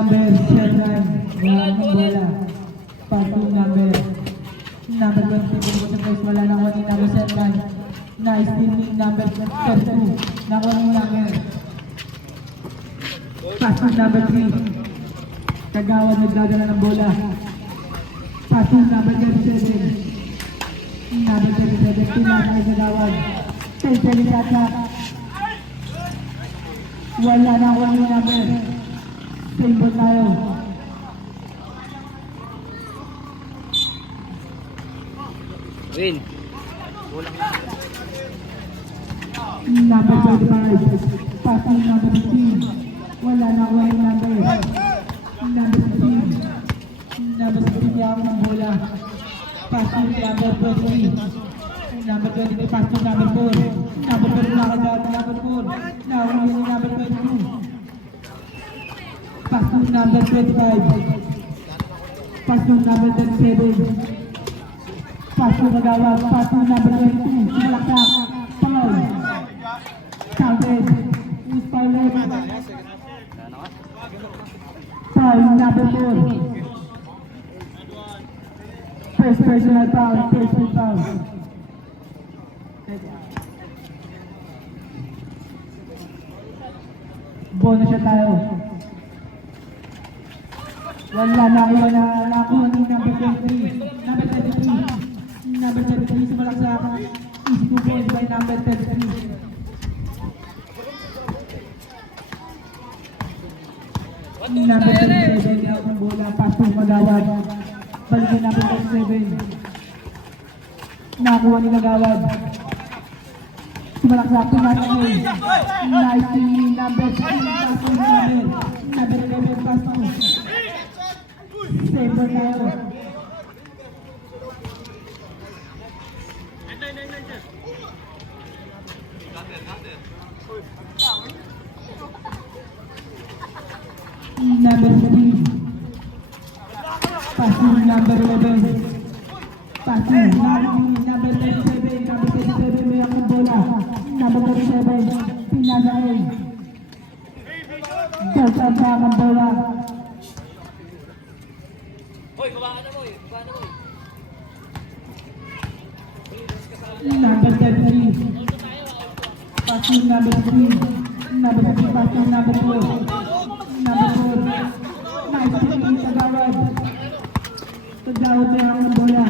number 7. Wala ng bola. Pass-through number 20. Sa place, wala nang warning number 7. Nice stealing number 32. Nang warning number. Pass-through number 3. Kagawad nagdadala ng bola. Pass-through number 37. Number 37. Pinasa ng Kagawad. 10-7 attack. Wala na warning number. Simple tayo. Win. Number 25. Passing number 15. Wala na warning number. Number 15. Number 15 yung ng bola. Passing number 23. Number 23. Passing number 4. Number 4 nakagawad ng number 4. Nahuli yung number 22. Passing number 25. Passing number 37. Passing nagawad. Passing number 22. Malakak. Foul. Counted. Inspired. Foul number 4. First personal foul. Personal foul. Bonus siya tayo. Wala na iba na nakuha ng number 23. Number 33. Number 33 sumalaksak. Easy 2 points by number 33. Number 37 out ng bola. Pass to Magawad. Balikin number 37. Nakuha ni Magawad. Sumalaksak to natin. Nice team. Number 3. Pass to number 11. Pass to. Saber tayo. Number 3. Passing number 11. Passing number 37. Number 37 may ang bola. Number 37. Pinagain. Dalsan pa ang bola. Hoy, baba ka na mo eh. Baba na mo eh. Number 33. Passing number 3. Number 3. Passing number 4. Number 4. Nice picking sa gawad. Sa gawad na ang bola.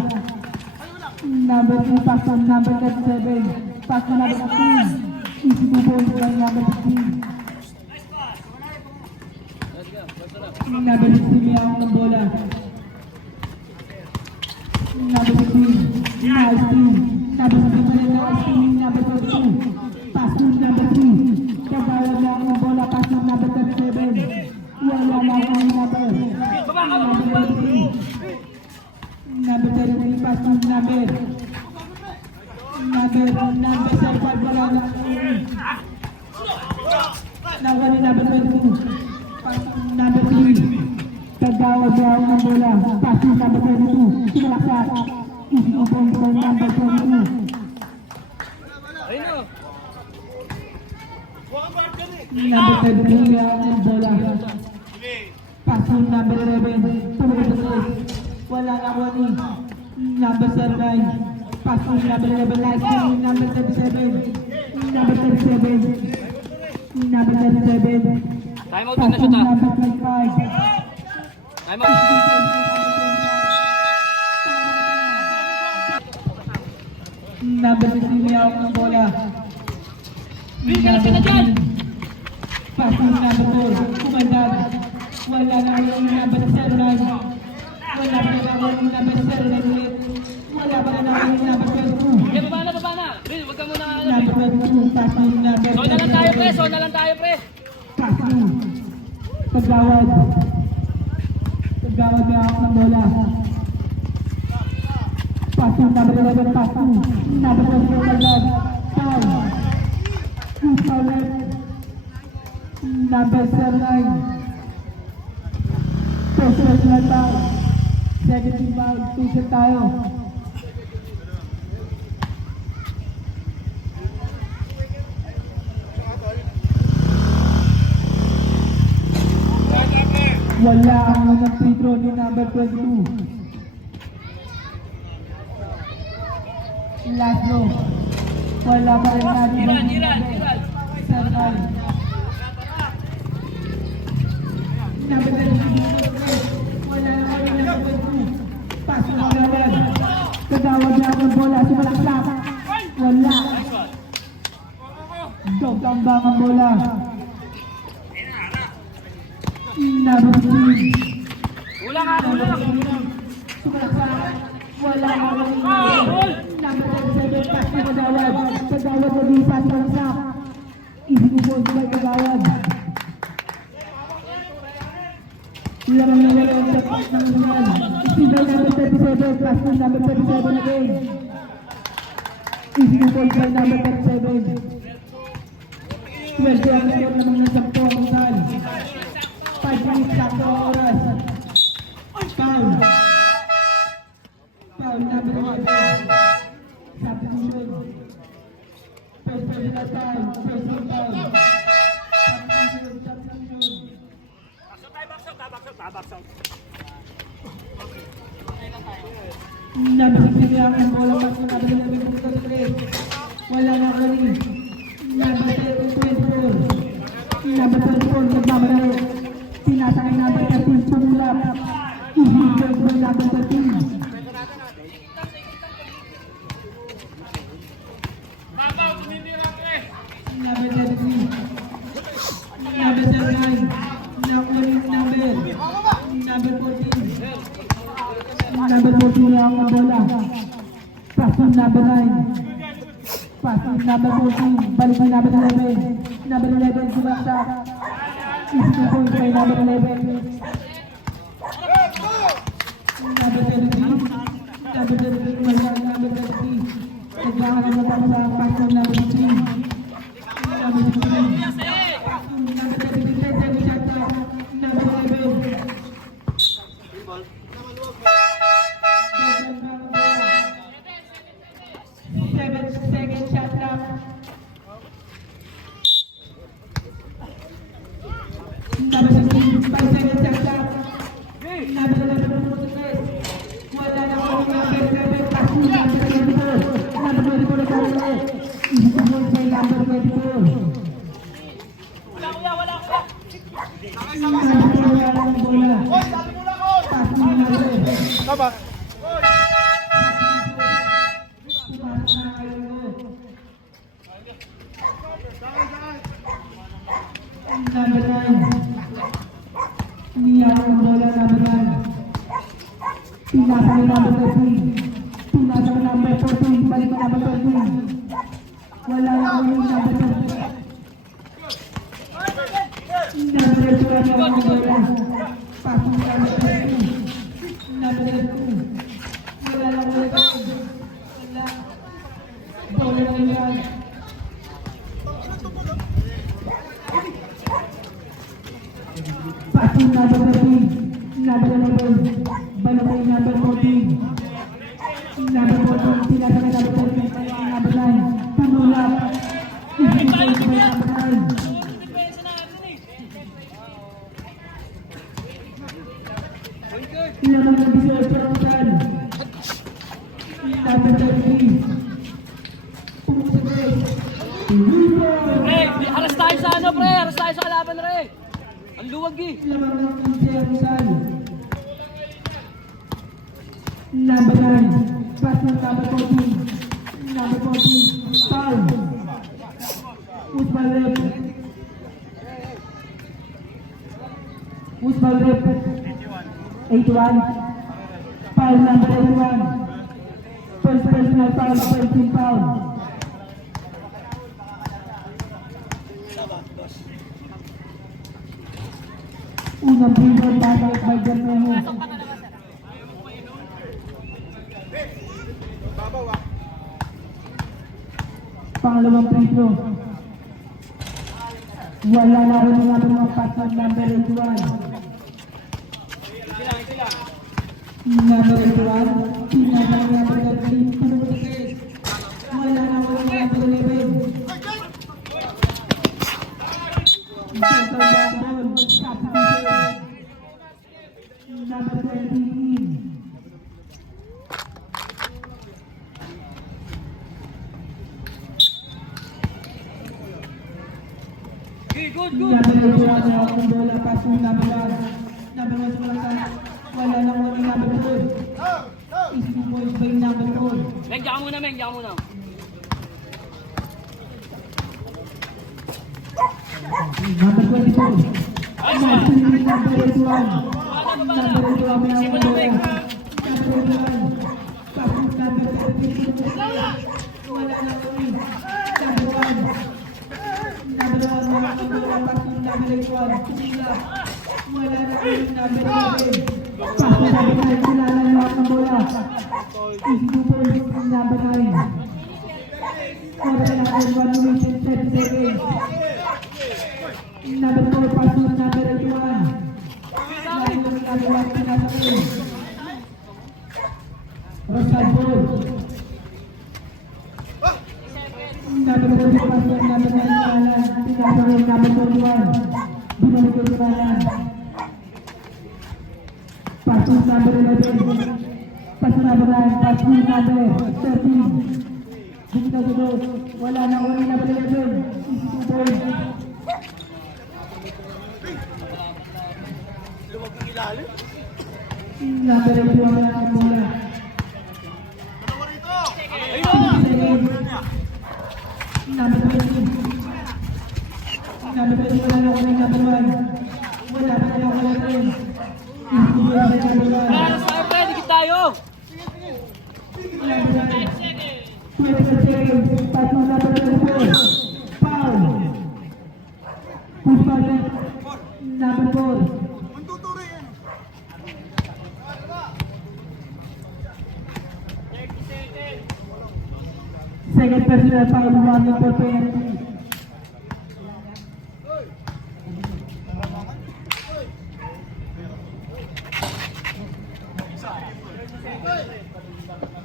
Number 3. Passing number 37. Passing number 15. Easy 2 points by number 15. Number 16 ang bola. Number 15. Nice team. Number 15 nice team. Number 22. Passing number 3. Kagawad na ang bola. Passing number 37. Wala na ang number. Number 33. Number 33. Passing number. Number 5. Wala na ang number 22. Passing number 3. Kagawad na ang bola. Passing number 22. Sumalaksak. Easy open for number 22. Ayun o. Number 33 ang bola. Passing number 11. Tumulong sa place. Wala na warning. Number 9. Passing number 11. Nice team. Number 37. Number 37. Number 37. Time out na Passing siya ta. number 25. Time out. Number 16 may hawak ng bola. Bigyan na dyan! Passing number 4. Kumandad. Wala na yung number 09. Wala pa na yung number 09 ulit. Wala pa na yung number 22. Okay, baba na. Bill, huwag ka muna Number 22. Passing number 22. So na lang tayo, pre. Passing. Kagawad. Kagawad may hawak ng bola. Passing number 11. Passing. Number 24. Kagawad. Foul. Foul. Number 09. Personal foul. 17 foul. Tusan tayo. Wala ang unang free throw ni number 22. Last throw. Wala pa rin natin. Iran. Serval. Number 22. Wala na rin number 22. Paso ng gawad. Kagawad na ang bola. Sumalaksak. Wala. Dog-tambang ang bola. Number 3. Kulang ha, kulang. Sumalaksak. Wala na rin number 37. Paso ng kagawad. Kagawad mag-ipas ng sak. Isinubos by kagawad. Lamang na wala ang tapas ng Rizal. Isibay number 37. Paso number 37 again. Isinubos by number 37. 12 ang score ng mga sampo ang Rizal. 5 minutes sakto ang oras. Foul. Foul number 11. Substitution. First personal foul. Personal foul. Substitution. Number 16 ang bola pasok na number 11. Wala na kali. Number 24. Number 24 nagmamadali. Pinasakay number 13 tumulap. Ihigil ko number 13. Number 33. Number 39. Number 14. Number 14 ang bola. Pasok number 9. Pasok number 14. Balik na number 11. Number 11 sumaksak. Isinubos by number 11. Number 33. Number 33. Wala number 33. Nagkakaroon na tayo sa pasok number 3. Number 3. Number 33. Number 11. 7-second shot clock. Number 16, 5-second shot clock. Number 11, wala na ako number 7, pass to number 24. Number 24 na tayo. Isinubos by number 24. Wala. Number 4 ang bola. Pass to number 7. Tama. Number 9. Niya ang bola number 9. Pinasa ni number 13. Pinasa ni number 14. Balik na number 13. Wala na ako yung number 13. Number 12 ang bola. Pasok number 13. Number 13. Wala na ako yung wala. Bola na yan. Passing number 13, number 11, balabay number 14, number 14, pinasa na number 13, number 9, tumulap, isinubos by number 9. Lamang ng 18 ang Rizal. Number 33, pumusagay. Pre, haras tayo sa ano, pre. Haras tayo sa kalaban, pre. Ang luwag eh. Lamang ng 15 ang Rizal. Number 9, pass ng number 14. Number 14, foul. Usman rep. Usman rep. 81. Foul number 81. First personal foul, 13 foul. Unang breeder basket by Germejo. Pangalawang free throw. Wala na rin ang ating mga pass ng number 81. Number 81. Pinasa ng number 13. Pumutikis. Wala na rin ang number 11. Central ball. Substitution. good. Number 81 na ang bola, pass to number 1. Number 1 sa malakas. Wala nang wala number 4. Is 2 points by number 4. Meng, diyan ka muna, Meng. Diyan ka muna. Number 24. Ayos, Number 81. Number 81 Paano? may ang Simula, Meng. bola. Number 81. Pass to number 17. Wala nang wala. Number 1. Number 1 may ang bola, pass to number 81. Tumila. Wala nang wala number 11. Pass to number 9. Kilala niyo ang bola. Is 2 points by number 9. Oras natin 1 minute and 10 seconds. Number 4, pass to number 81. Dahil yung ginagawa ko na sa akin. Rosalvo. Number 4, pass to number 9. Pinapagawin number 41. Binalik ko sa kanan. Pass to number 11. Pass to number 9. Pass to number 13. Bumitaw sa dos. Wala na wala number 11. Is 2 points. Number 81 na ang bola. Number 20. Number 20 wala na wala number 1. Wala pa na wala 10. Is 2 points by number 1. Para sa akin, pre. Dikit tayo. Number 12 seconds. Pass to number 24. Foul. Push ball back. Number 4. Second personal foul, warning for penalty.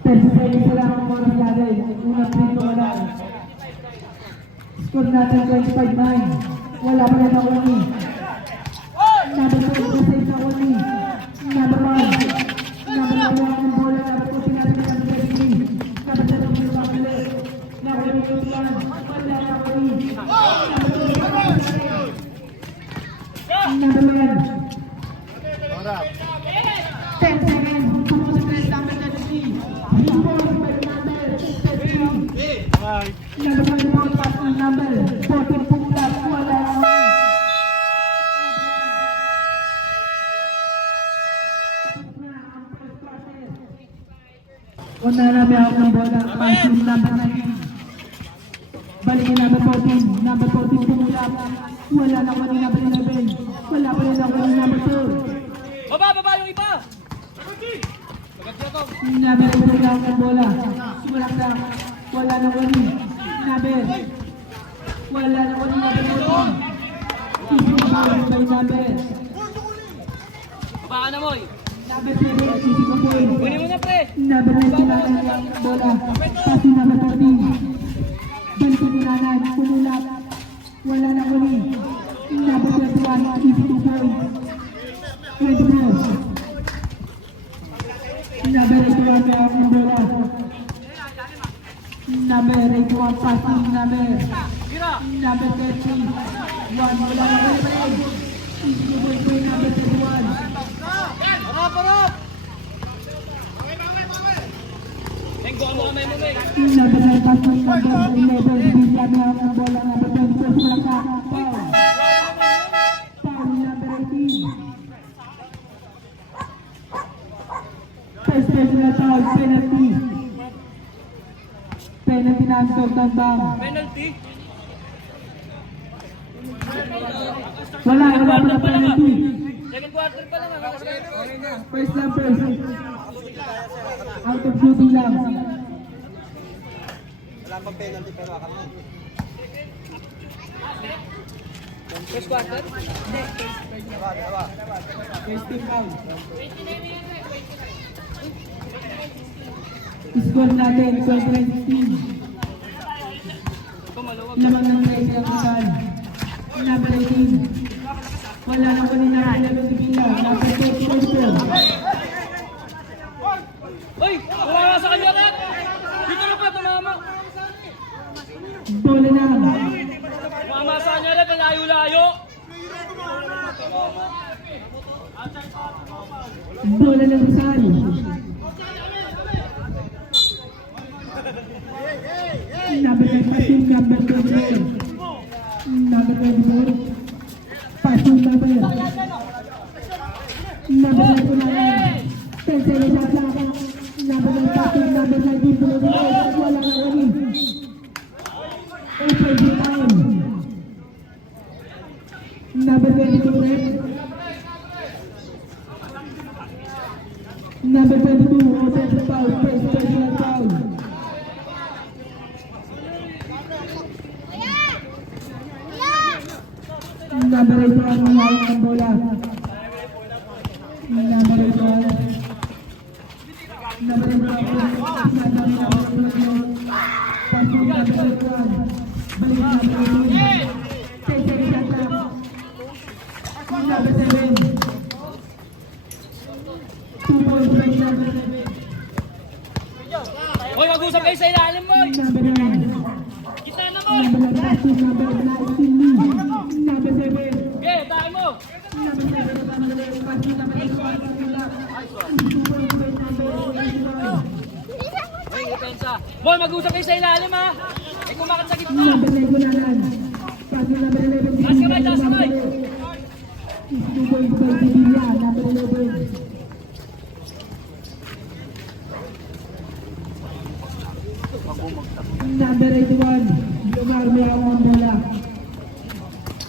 Seconds lang ang mga nangyari. Unang free throw wala. Score natin 25-9. Wala pa rin ang uni. Number 4, save na uni. Number 1. Number 1 ang bola. Number 2, pinapin ng number 3. Number 7, pinapin. Number 8, wala na uni. Number 1. 10 seconds. Pumusok na number 33. Number 21, pass to number 14, pumulap, wala na. Una namin ako ng bola, pass to number 19. Balikin number 14, number 14 pumulap, wala na wala number 11. Wala pa rin ako ng number 2. Baba yung iba. Number 11 ako ng bola, sumulak na, wala na wala. Number, wala na wala number 14. Isipin by number. Baba ka na, Moy. Number 7, isipin. Kunin mo na, pre. Number 19 lang ang bola. Pati number 14. Balik ko ninanan. Pumulap. Wala na uli. Number 21. Easy to point. 24. Number 81 lang ang bola. Number 81. Passing number. Number 30. 1. Wala na uli pa rin. Easy to point. Number 31. Meng, buka mo kamay mo, Meng. Number 9, pass to number 11. Bigyan niya ang bola. Number 24, wala ka. Foul. Foul, number 18. First personal foul, penalty. Penalty na ang Sultan Bang. Penalty. Wala na penalty. Second quarter pa lang, ah. First lang, first. Out of duty lang. Wala pang penalty pero akam mo. First quarter? First team foul. Score natin, 2019. Maluwag. Lamang ng race ang kasal. Number 18. Wala na ko na ng Sibila. Number 24. Uy! Kumama sa kanya rin! Dito na pa, tumama! Bola na. Kumama sa kanya rin, layo-layo! Bola ng Rizal. Number 9, passing number 20. Number 24. Passing number. Number 9. 10 seconds at lang. Number 9, passing number 19. Wala na wali. Open the time. Number 22. Number 22, offensive foul, first personal foul. Number 8, ang hawak ng bola. Number 8, number 8, passing number 8, balik number 8, 10 seconds at lang. Number 7. 2 points by number 7. Hoy, mag-usap kayo sa ilalim mo! Number 9. Kita na mo! Number 9, passing number 19. Number 7. Okay, tayo mo! Number 7, number 8, passing number 21. 2 points by number 81. Hoy, depensa! Boy, mag-usap kayo sa ilalim ha! Eh, kumakat sa gitna! Number 9, Gunanan. Passing number 11. Taas kamay, taas kamay! 2 points by Sevilla. Number 11. Number 81, Yomar may ang bola.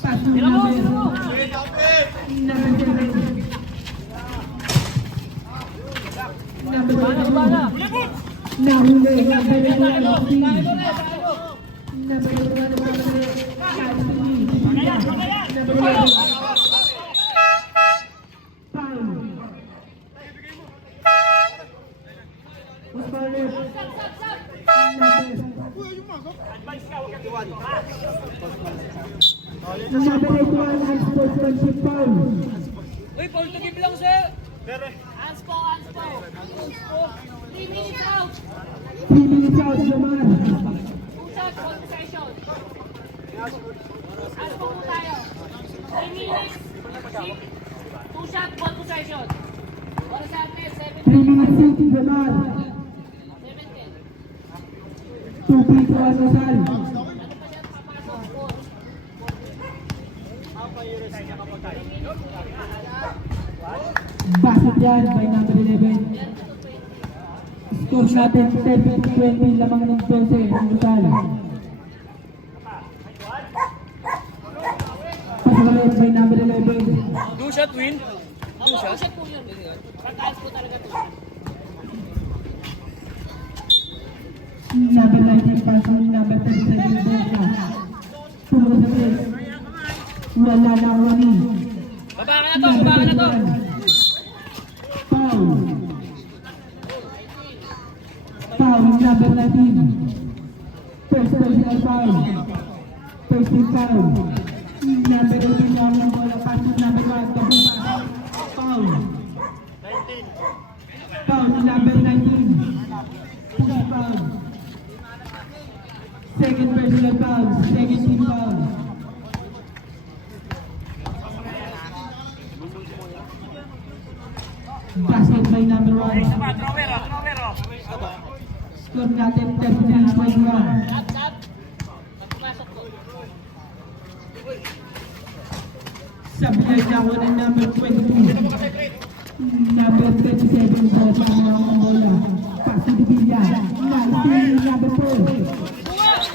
Passing Tira mo! number Tira mo! 7. Number Bala, 7. bala! Nahuli, number 81. Tayo mo rin, tayo mo! Number 81, number 11. Foul. Usmanet. Number 81, unsportsmanship foul. Uy, foul to give lang, sir! Anspo. 3 minutes out. 3 minutes out, Yomar. 2 shots, 1 possession. Anspo po tayo. 3 minutes. 2 shots, 1 possession. Para sa atin, 3 minutes out, Yomar. 17. 2 free throws, Rizal. Ano pa siya papasok? 4. Basket yan by number 11. Score natin 7-20 lamang ng 12 ang Rizal. Pasalit by number 11. Do shot win? Opo, 2 shot po yun. Pag-ayos po talaga 2 shot. Number 19 passing number 37 Berta. Puro sa tres. Wala na wani. Baba ka na to, baba ka na to! Foul. Foul number 19. First personal foul. First team foul. Number 18 yung ng bola. Passing number 1. Double pass. Foul. Foul number 19. Push foul. Second personal foul. Second team foul. Basket by number 1. Score natin 39-21. Tap. Pagpasok po. Sablay na ako ng number 22. Number 37 po sa mga bola. Pasig Villa. Narcini number 4.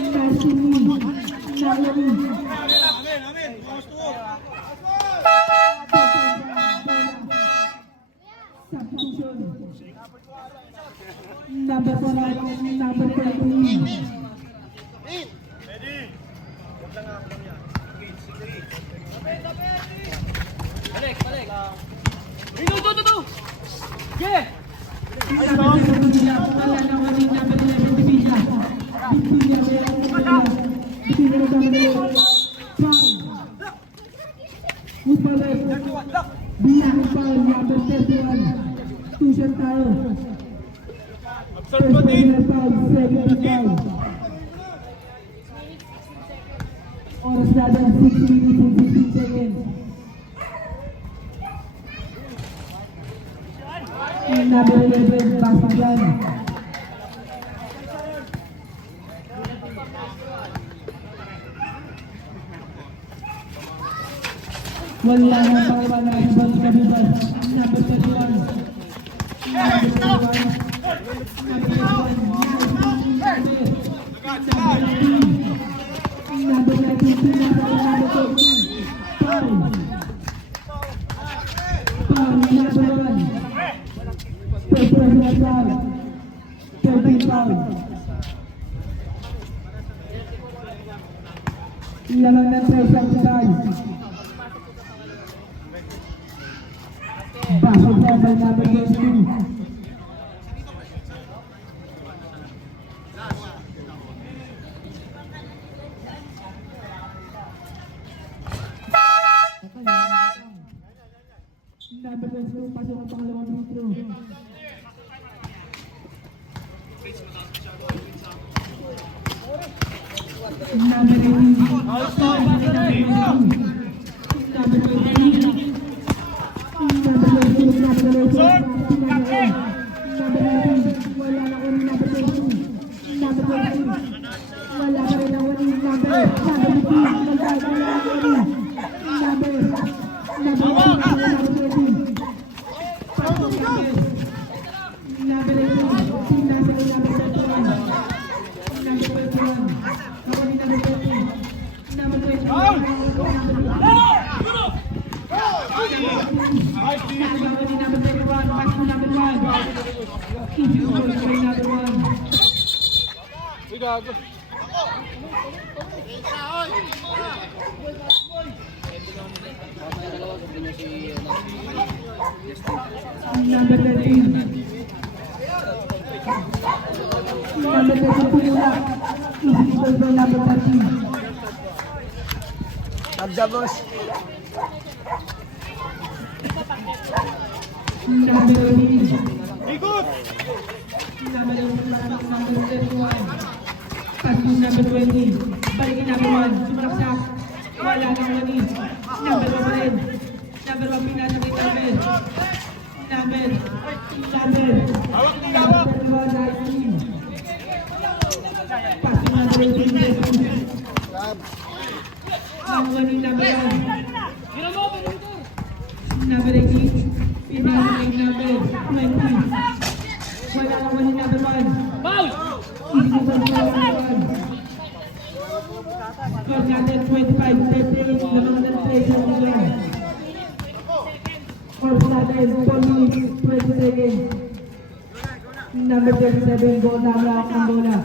Narcini. Nawali. Substitution. Number 4. Number 13. Balik! Minuto! Yeah! Number 7 Villa. Wala na wali number 11 Villa. Victoria Villa. Victoria Villa. Foul. Upalik. Bilang foul number 31. Tuition tayo. First personal foul, second foul. Oras na lang 6 minutes and 15 seconds. Number 11, Basigan. Wala nang pangwala ng ibang kabiban. Number 31. Number 31. Number 31. Number 19. Number 20. Foul. Foul, number 1. Personal foul. 13 foul. Ilang ng 3 ang tayo. Pasok na by number 22. Number 22, pasok ang pangalawang metro. Number 18. Number 20. Number 13. Number 13 pula. Easy by number 13. Abjabos. Number 18. Number 31. Pasok number 20. Balikin number 1. Sumaksak. Wala nang wani. Number 1. Number 1 pinasakit number. Number 19. Pasok number 18. Number 1 number 1. Number 18. Pinasakit number 20. Wala nang wani number 1. Foul! Score natin 25-38 na mga nag-pressure nila. Score natin 4 minutes 20 seconds. Number 37, goal na ang bola.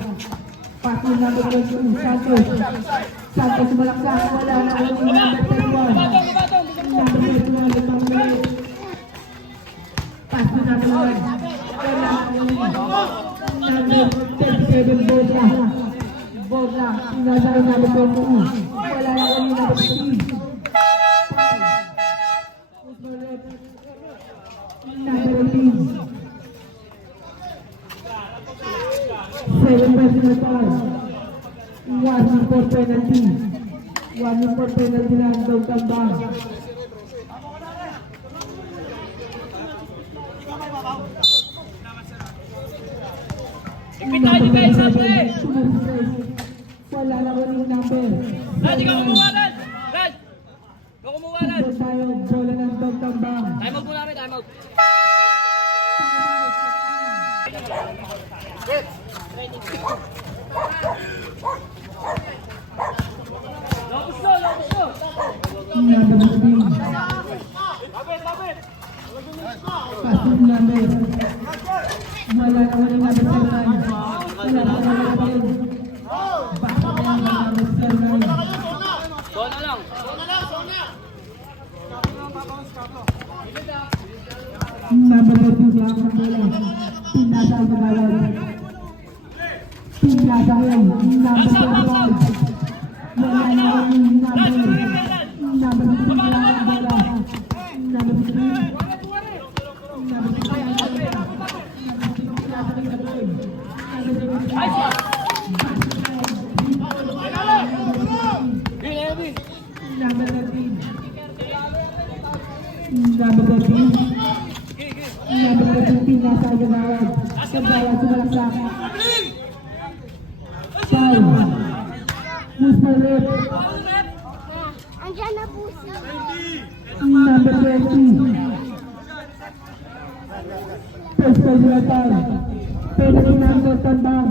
Pass number 22, Santos. Santos malaksak, wala na ulit number 31. Number 31, limang minutes. Pass number 1. Wala na ulit. Number 37, Boga. Boga, pinasara number 22. Wala na ulit number 15. Number 18. 7 personal foul. 1 for penalty. 1 for penalty na ang downtown bang. Ipit tayo ni Benson, pre! Wala na ulit number. Rad, ikaw kumuwalan! Rad! Ikaw kumuwalan! Ito tayo, bola ng downtown bang. Time out muna kami, time out. Lopos ko, lopos ko! Number 15. Pasok number. Wala na ulit number 7. Wala na ulit. Pasok na number 7. Zona lang. Number 13 lang ang bola. Pinasa ang bawat. Pinasa ang number 12. Wala na ulit number. Number 15 lang ang bola. Number 15. Number 13. Number 13. Number 13 nasa wasak. Foul. Musbalit. Andiyan na po siya. Number 20. First personal foul. Penalty number Tandang.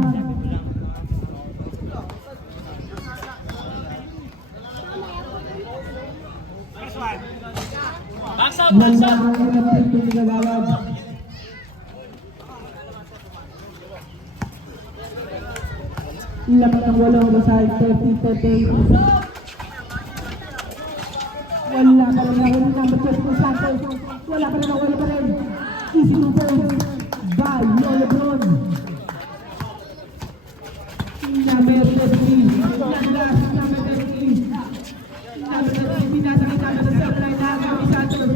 Box out, Wala box out. ang referee pinagagawad. Ilang ng walong Rosal, 30-30. Wala pa rin ako ng number 12 Santos. Wala pa rin ako, wala pa rin. Easy to post by Lebron. Number 33. Naglas, number 33. Number 33, pinasakit number 39 na Gabi Santos.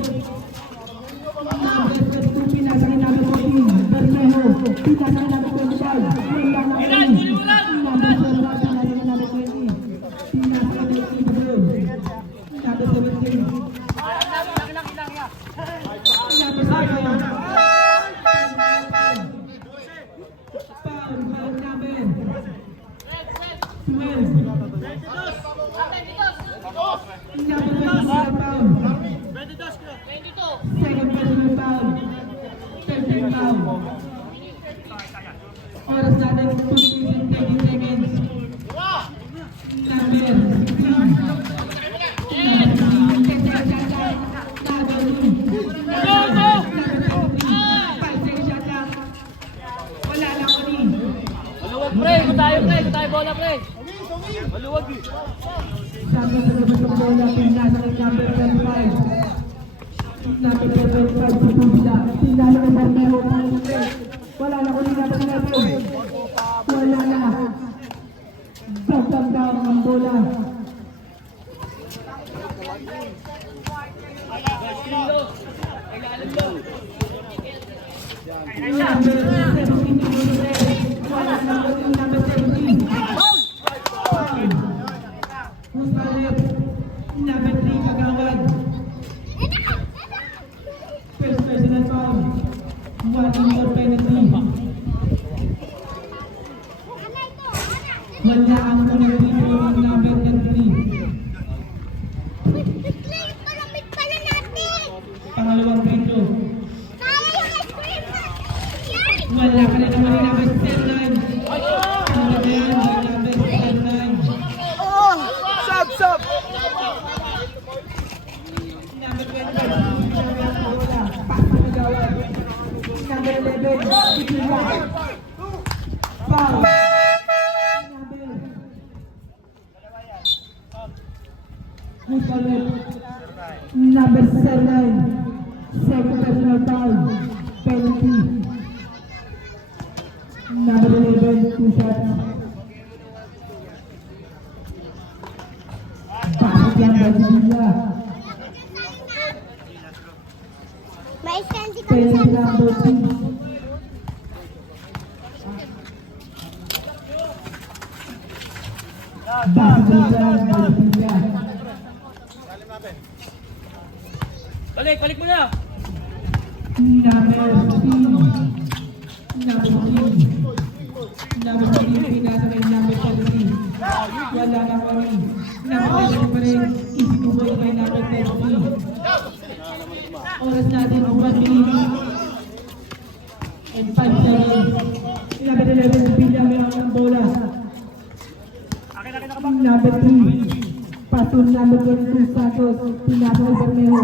Number 32, pinasakit number 14. Bermejo, pinasakit number 25. Wala na Ilan, rin. tuloy mo lang. Number 12, pinasakit number 20. Pinasakit number 23. Number 17. Number 7. Foul, foul number 12. Number 25 foul. 22. Second personal foul. 13 foul. Oras natin 2 minutes and 30 seconds. Number 3. Wala lang ko ni. Maluwag, pre. Kung tayo bola, pre. Maluwag, eh. Sabi sa labas ng bola, pinasa ng number 25. Number 25 si Tubila. Pinalo ng Bermejo. Wala na ko ni number 11. Wala na. Dagdag down ang bola. Number 17. Wala na ko ni number 17. Musbalit. Number 3 Kagawad. First personal foul. 1 indoor penalty. Wala ang number 3 ng number 3. Palamig pala natin. Pangalawang free throw. Kaya yung ice cream. Yan. Wala ka na naman ni number 9. Wala na yan, number 9. Sub! Number 25, bola. Pass na Kagawad. Number 11, Pitila. Foul. Musbalit. Number 9. Second personal foul. Penalty. Number 11, 2 shots. Pasok yan by Pitila. May candy ka Penalty number 2. Basket yan by Pitila. Balik mo na. Number 3. Number 3. Number 3, pinasa kay number 3. Wala na ko rin. Number 3 pa rin. Easy to ball kay number 3. Oras natin 1 minute and 5 seconds. Number 11, Villa meron ng bola. Number 3. Pasun number 22, Santos. Pinasa kay Bermejo.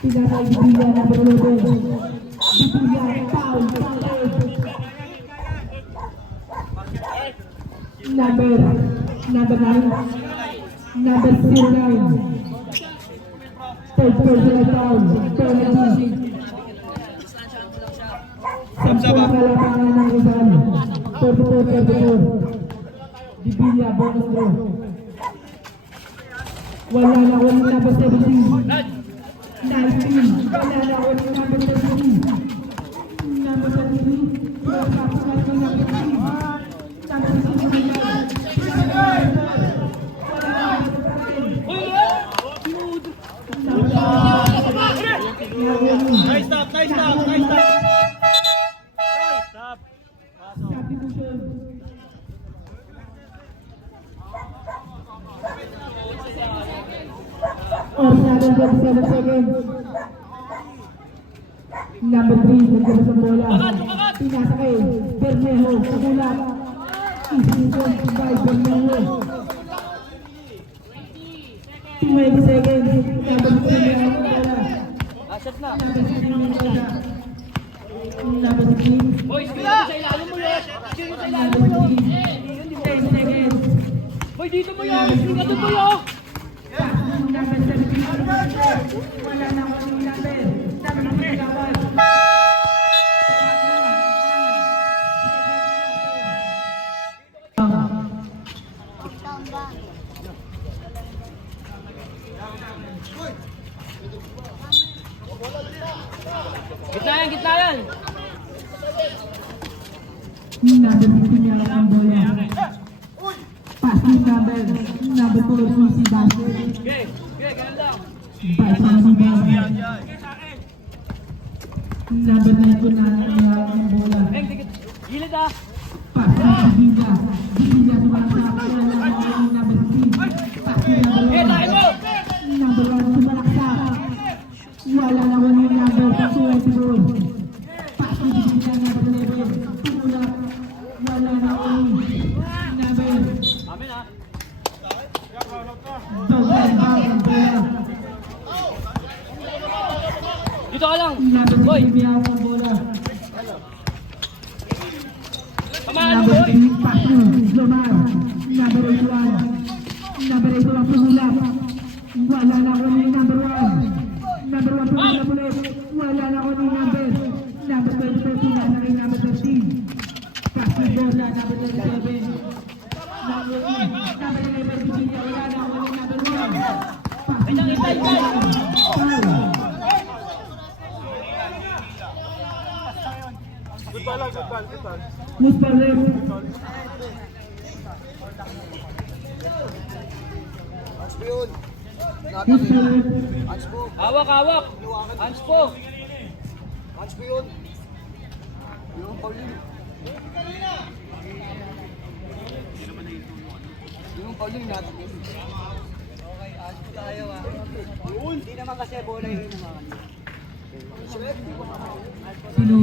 Pinasa kay Villa, number 11. Villa, foul. Number 9. Number 09. Third personal foul. Penalty. Sampung kalamangan ng Rizal. 34-34. Di Villa, bonus draw. Wala na ulit number 17. 19. Wala na ulit number 33. Number 33. Kapag ng number 3. Number 33. Nice stop! Stop! substitution. Orsadan 27 seconds. Number 3, nagkabas ang bola. Pinasakay, Bermejo, sa bulak. Isipon by Bermejo. 20 seconds. Number 3, ang bola. Asset na. Number 3, ang bola. Number 3. Boy, skill mo sa ilalim mo yun. Skill mo sa ilalim Number mo yun. 10 seconds. Boy, dito mo yun. Skill ka doon mo yun. Number 17. Wala na ako yung number. Number 3, gawad. Gitna yan. Number 15 yang ang bola. Passing number 4, Susi Basket. Okay, ganun lang. By Susi Basket. Number 9 ko na ang bola. Dikit. Gilid ah. Passing Giga. Giga sumaksak. Number 15. Passing number 1. Tayo mo. Number 1 sumaksak. Wala na wala number 24. Passing Giga number 11. Tumulak. Wala na wala number. Amin ah. Dito ka lang. Boy. Tamaan mo, boy. Wala na ko ni number 1. Number 1 po na ulit. Wala na ko ni number. Number 12, nasa rin number 13. Passing bola, number 27. Number 11, Virginia. Wala na ko ni number 1. Itay. Move for left. Hands po yun. Move for left. Hands po. Hawak. Hands po. Hands po yun. Yung Pauline. Yung Pauline natin. Okay, hands po tayo ah. Hindi naman kasi bola yun naman. Sino?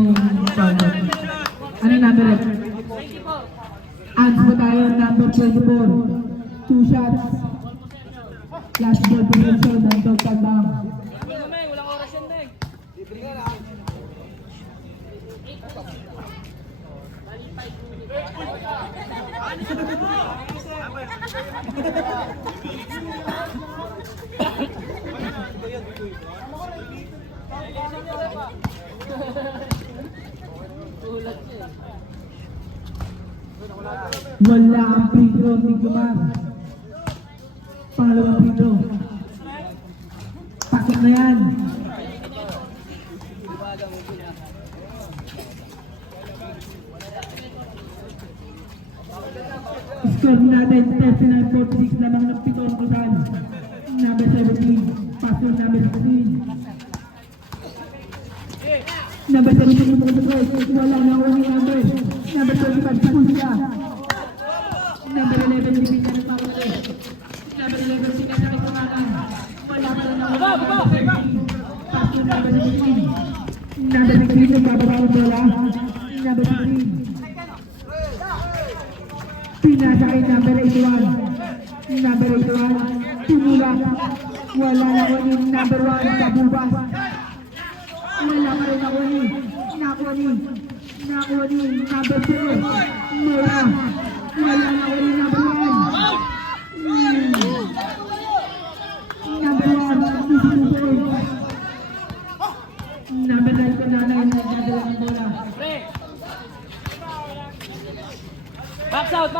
Ano number? Ans po tayo, number 24. 2 shots. Last ball position ng Dog Tagbang. Walang oras yan, Meg. Libre nga lang. Wala ang free throw ni Gumar. Pangalawang free throw. Pakit na yan. Score natin 39-46 lamang ng 7 ang kusan. Number 17. Pastor number 16. Number 17 mo sa press. Wala na ako ni number. Number 25 Pusia. Number 11 Livina ng Pawala. Number 11 Sina sa Nagkawalan. Wala pa rin ako. Pastor number 16. Number 16 nagbababa ang bola. Number 16. Pinasakay number 81. Number 81. Tumulak. Wala na ako ni number 1 Kabubas. Wala pa rin ako ni number 2 Mura. Wala na ako ni number 1 number 1 susunod. Number 9 ko na nagdadala ng bola. Box out.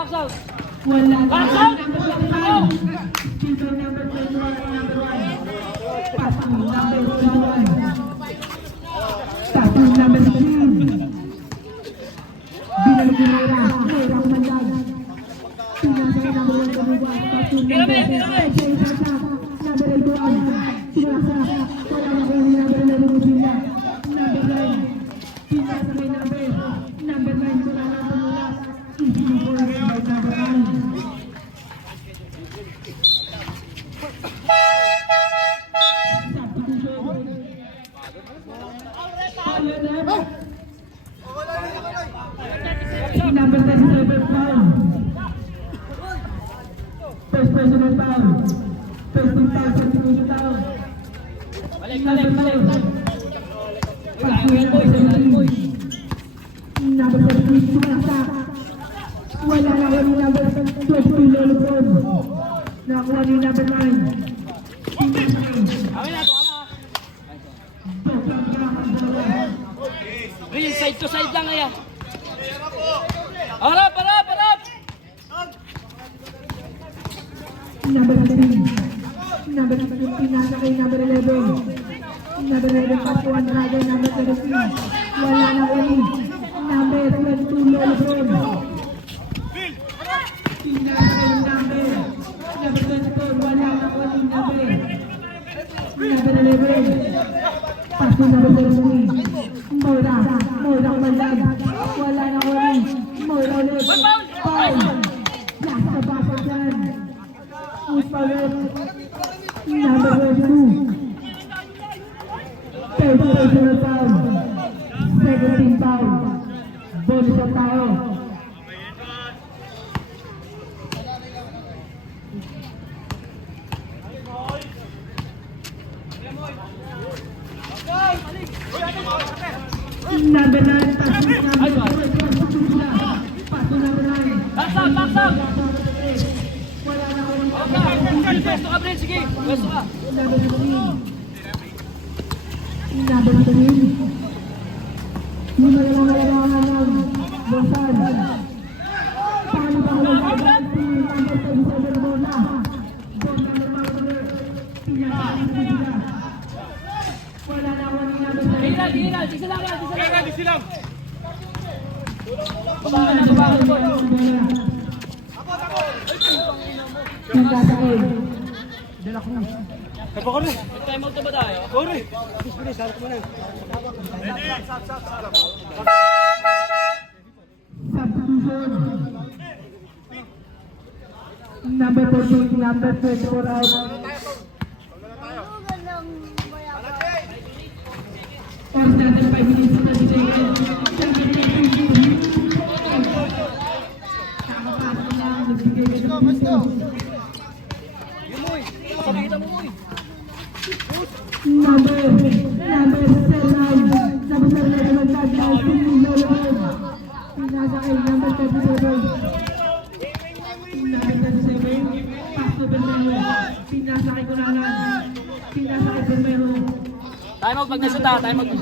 Wala na Box ako out! ni number 25. Silver number 21 number 1. Passing number 21. Passing number 16. Binalik ni Mera Mandag. Pinasay number 1 Kabuba. Passing number 16. Number 81. Pinasay. Wala na ko ni number 11 Mujila. Number 9. Pinasay number 9 ko na number 1. Number 37 foul. First personal foul. First team foul sa Pinoy Town. Balik, balik, balik. Number 17 sumasak. Wala na wala number 22 lulupon. Nakuha ni number 9. Amin na to, Real side to side lang kaya. Harap, harap, harap! Number 3. Number 15 nasa kay number 11. Number 11 pasuan dragon. Number 17. Wala na wali. Number 22 lulupon. Number 24, wala na wali number 11. Paso number 13. Mora Malag. Wala na wali. Mora ulit. Foul. Last na basa dyan. Push pa ulit. Number 22. Third personal foul. Second team foul. Bonus ang tayo. Number 9, paso number 9. Box out, box out! Wala na ko rin. Pwesto ka, Brent, sige. Pwesto ka. Number 3. Number 3. Lima na lang nalalaman ng Bosan. Paano ba ko lang number 37 bola? Bosan na mga pinakain sila. Wala na ko rin number 3. Ginal, isa lang yan, isa lang. Baba ka na, baba ka na. Nagkasakay. Dala ko. May time out na ba tayo? Substitution. Number 14, number 24 out. Or natin 5 minutes na dinigay. Kakapasok lang, nagbigay ka ng pisos. Number 7, number 7 magtaglaw, pinilolod. Pinasakay, number 37. Number 37, Pasto Bermero. Pinasakay ko na lang. Pinasakay Bermero. Time out pag nasuta, time out.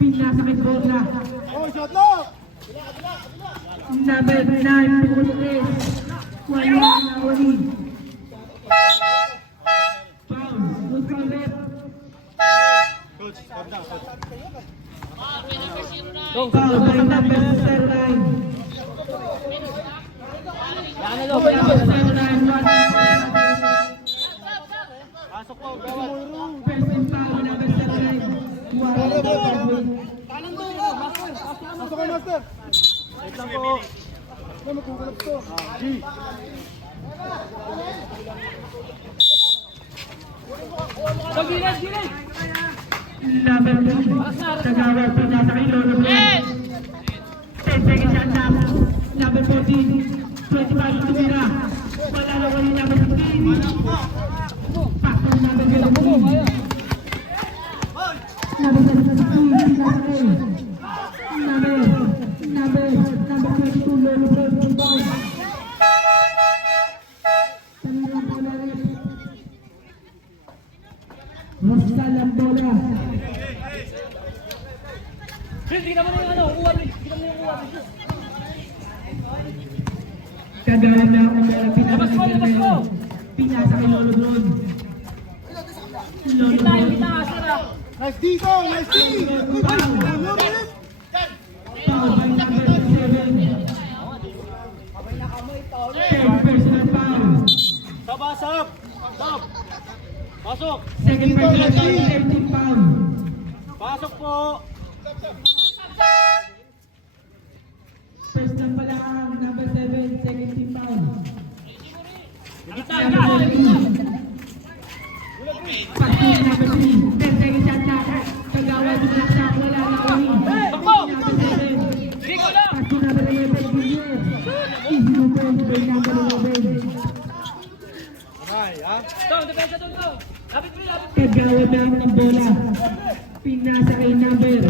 Pinasakay Borja. Number 9, Pukulis. Wala na wali. Foul, good foul rep. Go. Foul by number 09. Yan na, Lo. Number 09, Pasok po. first team foul, number 09. Wala na wali. Go, Ginal, Ginal. Number 2, Tagawa, pinasakay Lolo Blanc. 10 seconds shot na. Number 14, 25 tumira. Wala na wali number 15. Pasok number 17. Number 17, pinasakay. Number 22, Lolo Blanc, rebound. Tanirang bola rin. Rosal ang bola. Brent, tignan mo na yung ano, uwan. Tignan mo yung uwan. Kagaya na ang bola Labas mo, labas mo. pinasakay. Pinasakay Lolo Blanc. Lolo Kita, Blanc. kita, Asara. Nice Dito! Nice Dito! Foul by number 7. Third personal foul. Sabasap. Stop. Pasok. Second personal foul, 13 foul. Pasok po. First lang pala ang number 7, second team foul. Kita, Number kita. 13. Pasok number 3. 10 seconds shot na. Kagawa sa wala na kami. Takbo. Number 7. Rico lang. Pasok number 11, Guillermo. Tong, depensa doon, Tong. Lapit mo, lapit mo. Kagawad na ng bola. Pinasa kay number.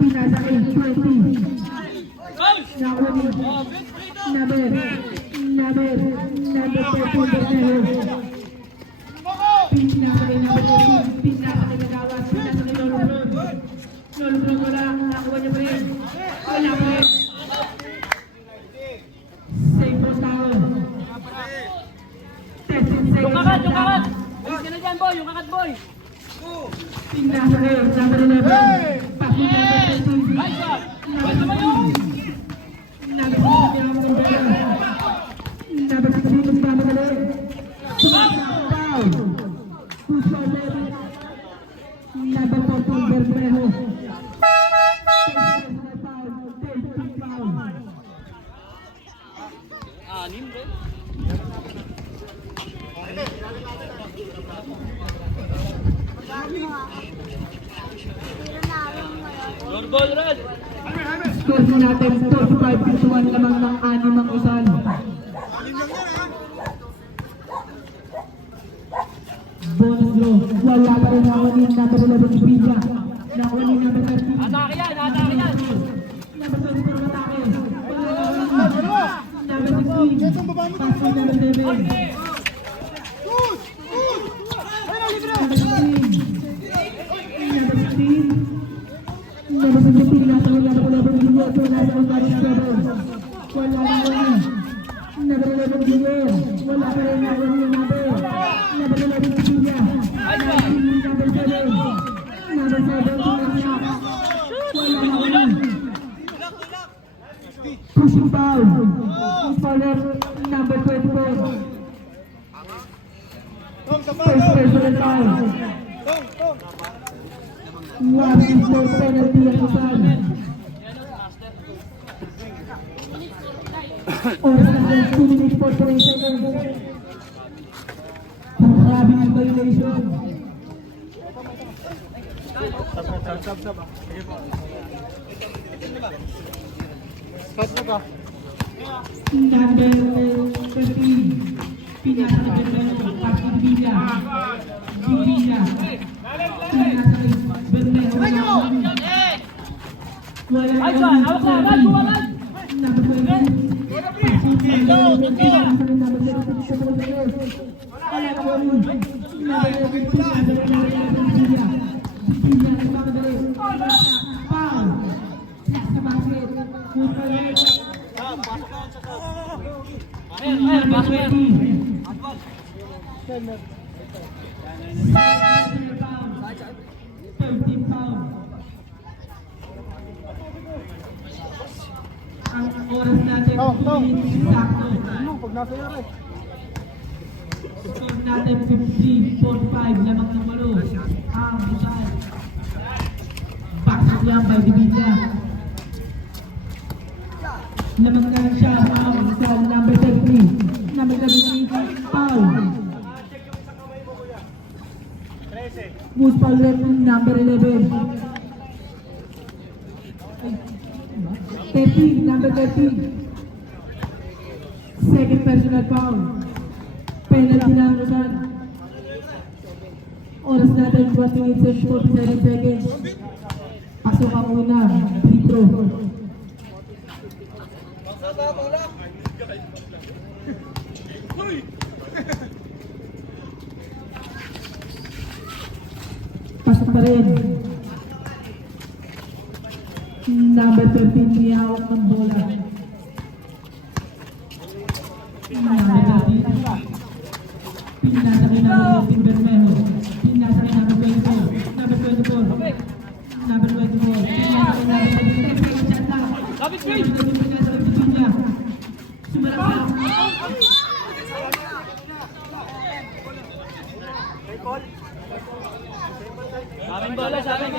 Pinasa kay 20. Goal! Yung kakat, yung kakat! Ayos ka na dyan, boy, yung kakat, boy! Nice shot! Boy, tumayo! Anim, bro. Your ball, Rod! Score natin 45-1 lamang ng 6 ang usal. Bonus draw. Wala pa rin nawanin number 11 si Villa. Nawanin number 13. Atake yan, atake yan! Number 24 atake. Number 16. Pass to number 7. Number 17 nasa wala na wala pa rin Villa. Wala na wala rin Wala na wala. Number 11 Villa. Wala pa rin nawanin number. Number 11 si Villa. Number 7. Number 7 wala na wala. Pushing foul. Fouler number 24. First personal foul. Warning for penalty ang usal. Oras na 2 minutes 43 seconds. Grabe ang violation. Number 13. Pinasa na Bermejo. Pass to Villa. Villa. Pinasa kay Bermejo. Wala Ay, Juan! Hawak na! Rod! Buwalan! number 20. Ayan, pasok yan. Ang oras natin sakto. Pag nasa iyo rin. Score natin 50-45 lamang ng malo. Ang busay. Backside lang by Divina. Lamang na siya sa number 33. Number 33, foul. Moose foul left number 11. 13, number 13. Second personal foul. Penalty na ang Luzon. Oras natin 1 minutes and 47 seconds. Pasok ang una. Free throw. Pasok pa rin. Number 13, niyawak ng bola. Number 13. Pinasa kay number 15, Bermejo. Pinasa kay number 24. Number 24. Number 24. Pinasa kay number 15. Lapit, Green! Pinasa kay Virginia. Sumarap na. Aming bola sa amin.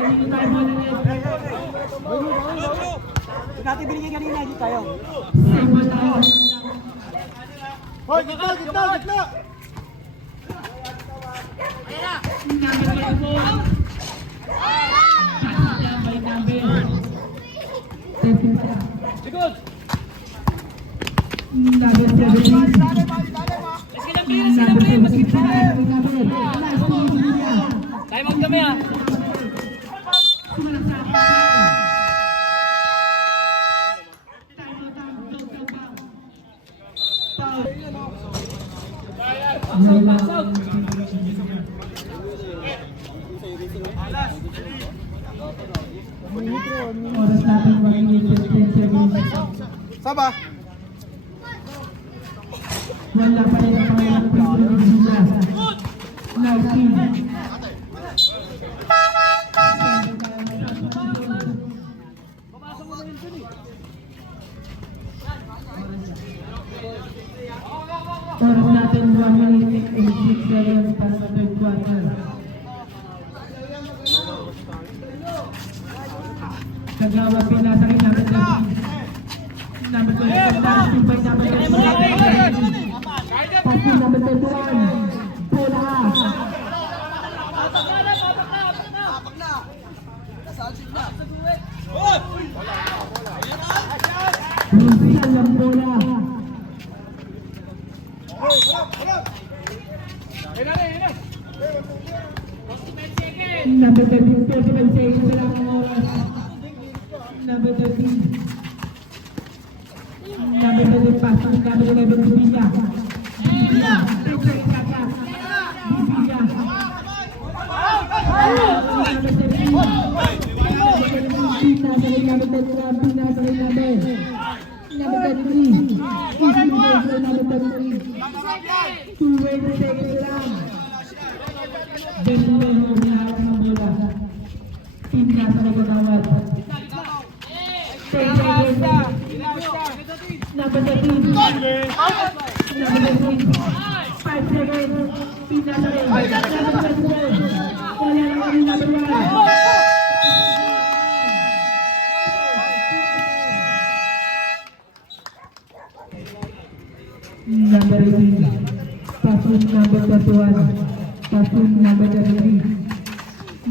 Kanino tayo bola ulit. Kung natin binigay kanina, hindi tayo. Same ball tayo. Hoy, gitna, gitna, gitna. Number 24. Touchdown by number 34. Likod! Number 17. Let's get ang play, let's get ang play! Time out kami ah! Pass out! Oras natin magiging 15 seconds. Saba. Wala pa rin ang pangalang pagpapalala. 19. Oras natin 1 minute and 6 seconds para sa third quarter. Kagawa pinasa rin natin number 20. Starting by number 20. Passing number 21. Bola. Rizal ang bola. Number 13, 35 seconds lang ang oras. Number 13. Number 13 passing, number 11 Bibilla. Bibilla. Number 18, passing number 31, passing number 33,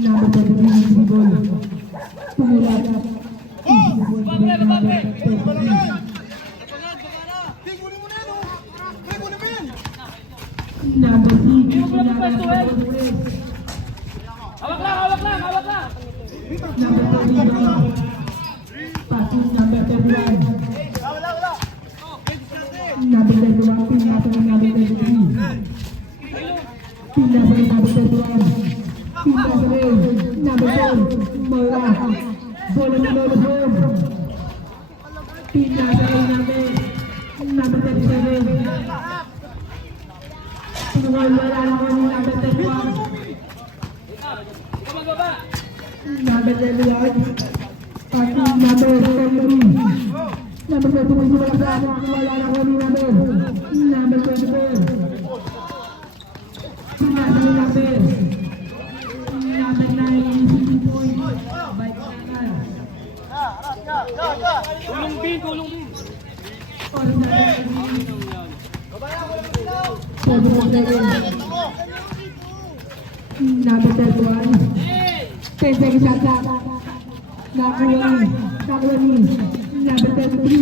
number 33 easy ball, tumulat, easy ball with number 33, number 6, Hawak lang! number 31, passing number 31. Number 31, pinasa rin number 33. Pinasa rin number 31. Pinasa rin number 4. Mola. Bola na Lolo Home. Pinasa rin number 37. Wala na ko ni number 31. Number 31. Passing number 33. Number 23 wala na ko ni number 24. Pinasa ni number 9, 60 points. By Kanal. Tulong bin! Oras na rin. 7 seconds. Number 31. 10 seconds shot. Nakuha ni. Number 33.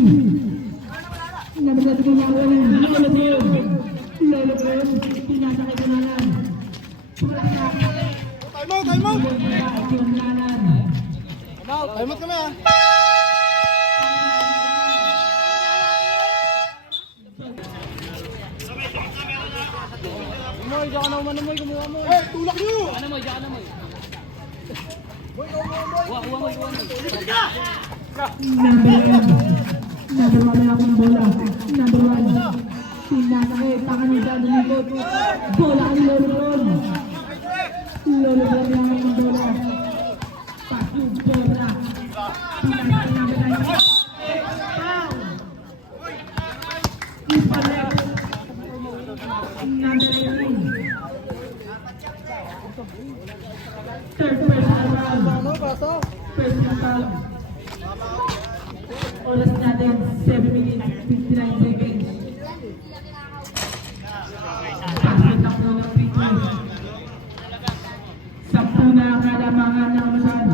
Number 33 nakuha ni. Lolo Grom. Pinasa kay Kunalan. Time out, time out. Kunalan. Time out kami ah. Moy, diyan ka na umano, Moy. Kumuha mo. Hey, tulak niyo. Ano, Moy? Diyan ka na, Moy. Kuha, Moy. Number 1 na akong bola. Number 1. Pinasa kay Panganitan lumikot. Bola kay Lolo Grom. Lolo Grom na akong bola. Pasok bola. Pinasa kay number 9. Foul. Ipalit. Number 18. Third personal foul. Ano, pasok? Personal foul. Oras natin, 7 minutes, 59 seconds. Pasok na po ng free throw. 10 na ang kalamangan ng Rizal.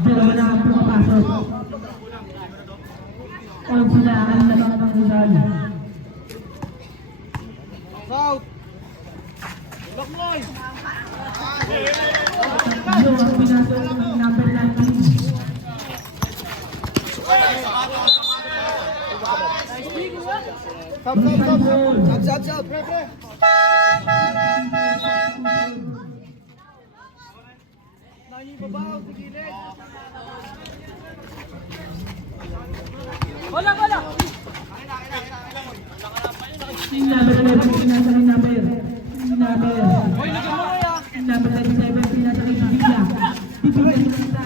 Dalawa na ang pumapasok. 11 na ang lamang ng Rizal. South. Tatlo ang pinasok ng number 19. South. Pre, pre. Bola, bola! Number 11, pinasok ng number. Hoy, lagyan mo kaya! Number 37, pinasok ng Sevilla. Bibigyan ng kita.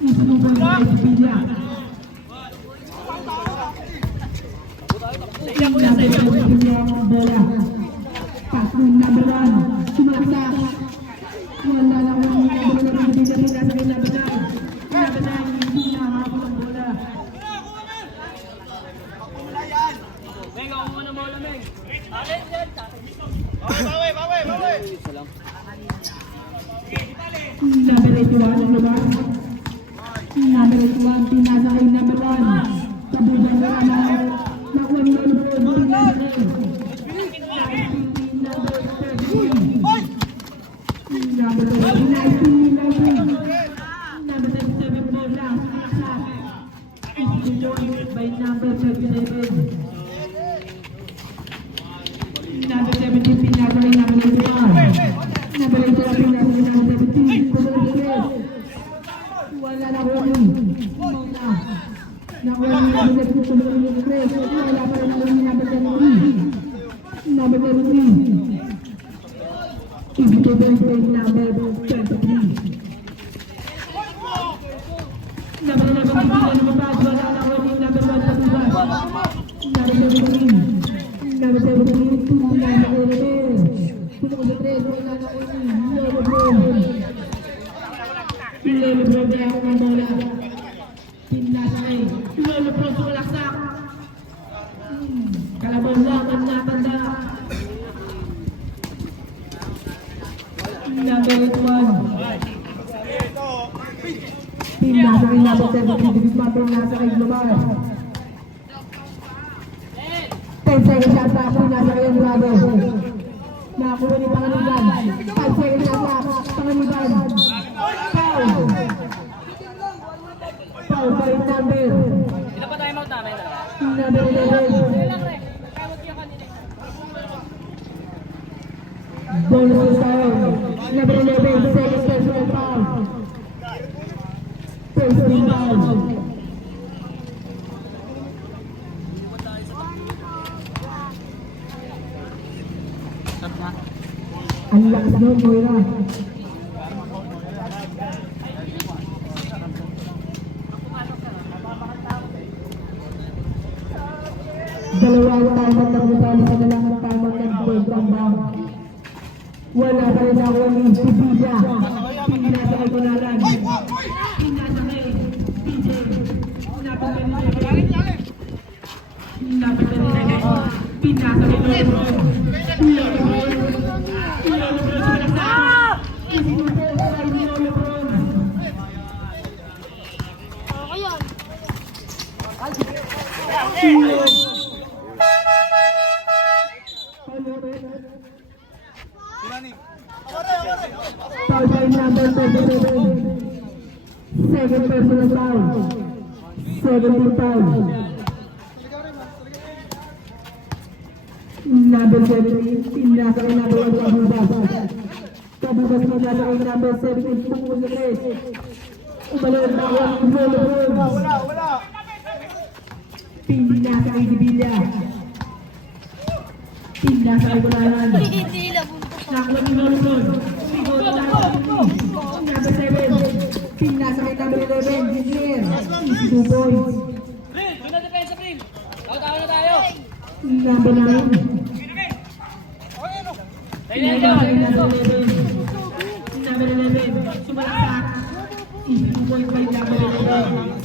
Isinubol ng Sevilla. Number 37 ang bola. Pass ng number 1. Sumaksak. Wala lang ang number 11, pinasok ng number 9. Number 9, hindi nakahabol ang bola. Meng, ako muna bola, Meng. Number 81, ano ba? Number 81, pinasa kay number 1. Kabulan na naman. Nakuha ni Lebron, pinasa kay. Number 13. Number 19. Number 37, bola. Saksak. Isinulong by number 37. Number 17, pinasa kay number 81. Number 81, pinasa kay number 17. Wala na ko rin. Nakuha ni number 17. Wala pa rin ako ni number 17. Number 17. Ibigay ko yung number 23. Number 11, pinasa lumabas. Wala na ko ni number 1 sa tubas. Number 17. Number 17, pinasa kay Lebron. Puno sa 3, wala na ko ni Lebron. Lebron na ako ng bola. Pinasakay. Lebron sumalaksak. Kalaban lang ang natanda. Number 81. Pinasakay number 17. Bigis matong nasakay global. 10 seconds yata. Pinasakay ang bravo. Nakakuha ni Pangaliban. 5 seconds yata. Pangaliban. Foul pa rin number. Sino pa tayo mag namin? Number 11. Bonus foul. Number 11. Second personal foul. Personal foul. Ang lakas mo, Moira. Dalawang tama ng Rizal sa dalawang tama ng program bang. Wala pa rin ako ng Sevilla. Pinasa kay Kunalan. Pinasa kay PJ. Pinasa kay Lebron. Lebron sumalaksak. Isinupos kay Lebron. Foul by number 37. Second personal foul. 17 foul. Number 17, pinasa kay number 1 Kabubas. Kabubas pinasa kay number 17, pukul sa 3. Umalawag na ako ang Lebron. Wala. Pinasa kay Sevilla. Pinasa kay Kunalan. Nakuha ni Nelson. Number 7. Pinasa kay number 11. Engineer. 2 points. Pril! Doon na depensa, Pril! Tayo na tayo! Number 9. Tayo na, Number 11. Number 11. Sumalaksak. Easy 2 point by number 11.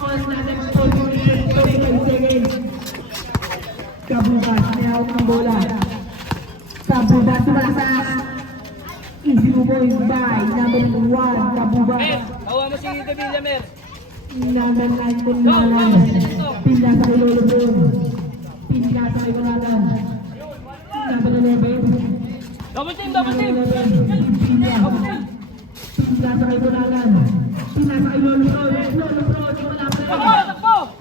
Oras natin 45 seconds. Kabubas, may hawak ng bola. Kabubas, sumalaksak. Easy 2 point by number 1, Kabubas. Mer, hawa mo si Davila, Mer. Number 9 po naman. Pinla sa ilulubog. Pinla sa ilulagan. Number 11. Double team, double team. Pinla. Pinla sa ilulagan. Pinla sa ilulubog. Ilulubog. Wala pa rin. Takbo, takbo.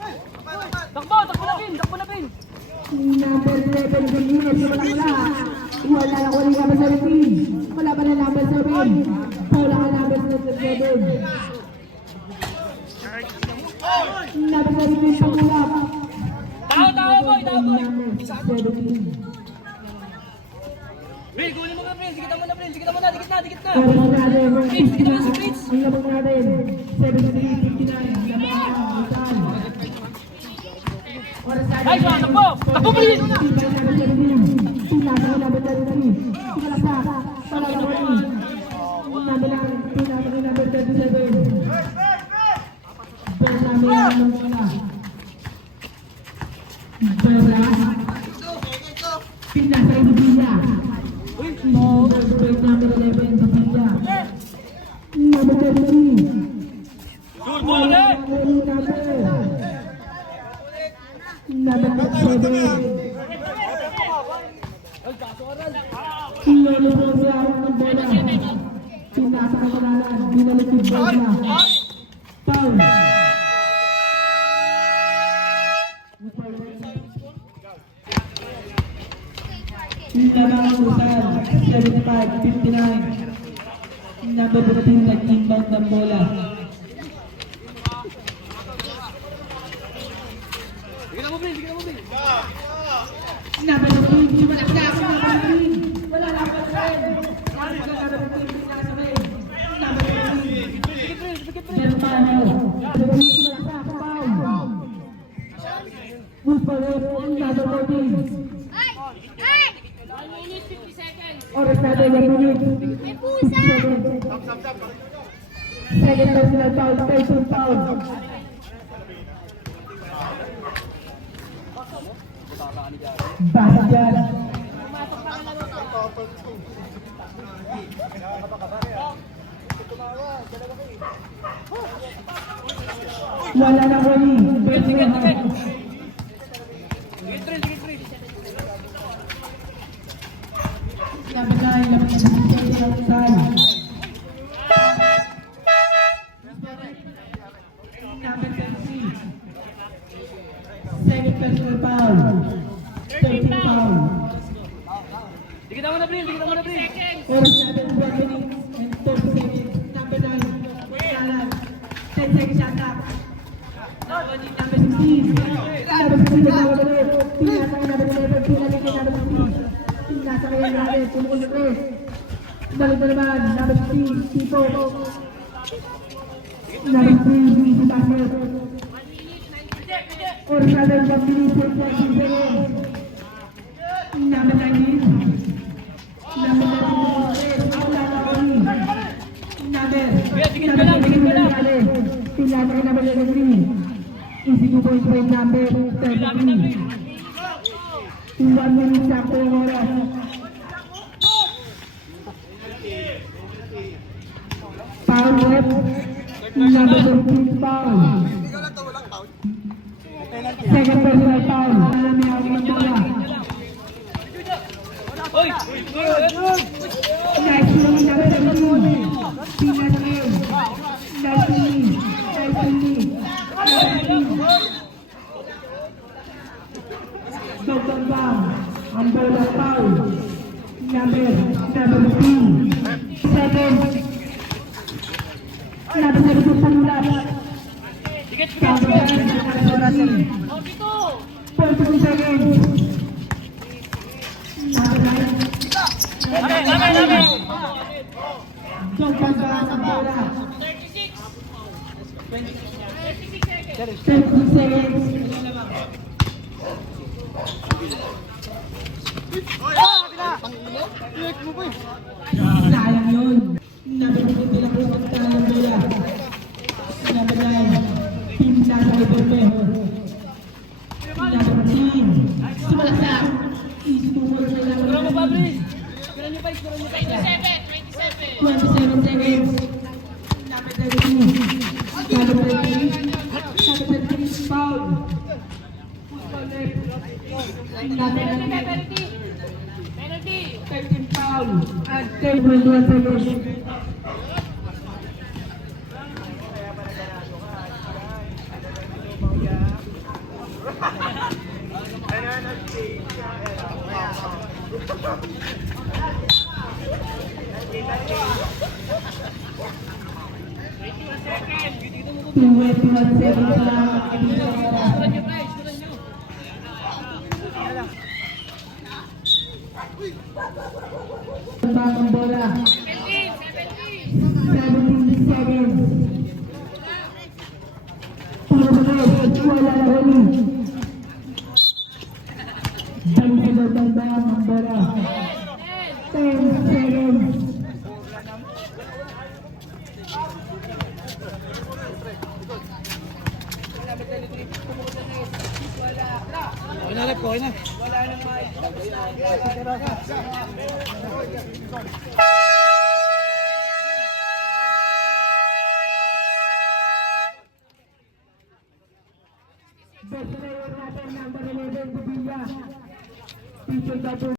Takbo, takbo na pin, takbo na pin. Number 11 sa unit. Wala. Wala na ulit number 17. Wala pa na number 7. Wala ka number 7. Number 17 pangulap. Tao, boy, tao, boy. Number 17. Will, kunin mo ka, Prince. Dikit mo na, Prince. Dikit mo na, dikit na, dikit na. Oras natin. Prince, dikit mo si Prince. Ang labang natin. 73-59. Laban. Busan. Oras natin. Ay, so, takbo. Takbo, Prince. Pinasa ko number 33. Pinasa. Para ka mo rin. Nabilang. Pinasa ko number 37. Pera namin ang bola. Pera. Pinasa ko Villa. Number 11 sa Villa. Number 33. Sul, bola na. Number 7. Pinalubog niya ako ng bola. Pinasa ka kanalan. Binalik yung bola. Foul. Labang Busan. 75-59. Number 15 nag-inbound ng bola. Dikit mo, Prince. Dikit mo, Prince. Number 15, sumalaksak ang number 15. Wala na ang pagkain. Number 15, pinasa rin. Number 15. Dikit, Prince. Dikit, Prince. Meron tayo. Number 15, sumalaksak. Foul. Good for it. Number 14. Ay! Ay! 1 minute, 50 seconds. Oras natin, 1 minute. May pusa! 50 seconds. Second personal foul, third foul. Basa dyan. Wala na wali. Dikit, dikit, dikit. Dikit, Prince. Dikit, Prince. Number 9, number 16, outside. Number 23. Second personal foul. 13 foul. Dikit mo na, Prince. Dikit mo na, Prince. Oras natin 12 minutes and 30 seconds. Number 9, Salan. 10 seconds shot clock. Number 16. Number 16 na ulit. Pinasa ka number 11. Pinalik ka number 16. Pinasa ka yung natin. Tumukol na 3. Balik na naman. Number 16. Tito. Number 3. Easy basket. Oras natin 1 minute and 14 seconds. Number 19. Number 19. Wala na kami. Number. Dikit ka lang, dikit ka lang. Pinasa ka number 11. Easy 2 points by number 33. 1 minute sakto yung oras. Foul left. Number 15 foul. Second personal foul. May hawak ng bola. Oy! Nice play, number 17. Pinas ngayon. Nice play. Nice play. Bang. Ang bola foul. Number 15. Second. Number 17 panulap. Dikit, Foul dikit. number 17. 42 seconds. Number 9. Lame. Sobrang balas ang bola. 36 seconds. 36 seconds. Sayang yun. Number 15 lang po ang tala ng bola. Number 9. Team nasa Ibermejo. Number 10. Sumalaksak. Easy to work na number Score mo, 10. Pablis. Score niyo pa, score niyo pa. 27. 27 seconds. Number 32. Number 33. Number 33 foul. Foul left. Number Penalty. 19. Penalty. 13 foul. At 10.1 seconds. Bagong bola. 17 seconds. Puro ba kayo? Wala na huli. Dahil sa ang bola. 10 seconds. Okay na, Rep. Okay na. Wala nang Best player natin, number 11, Sevilla. Teacher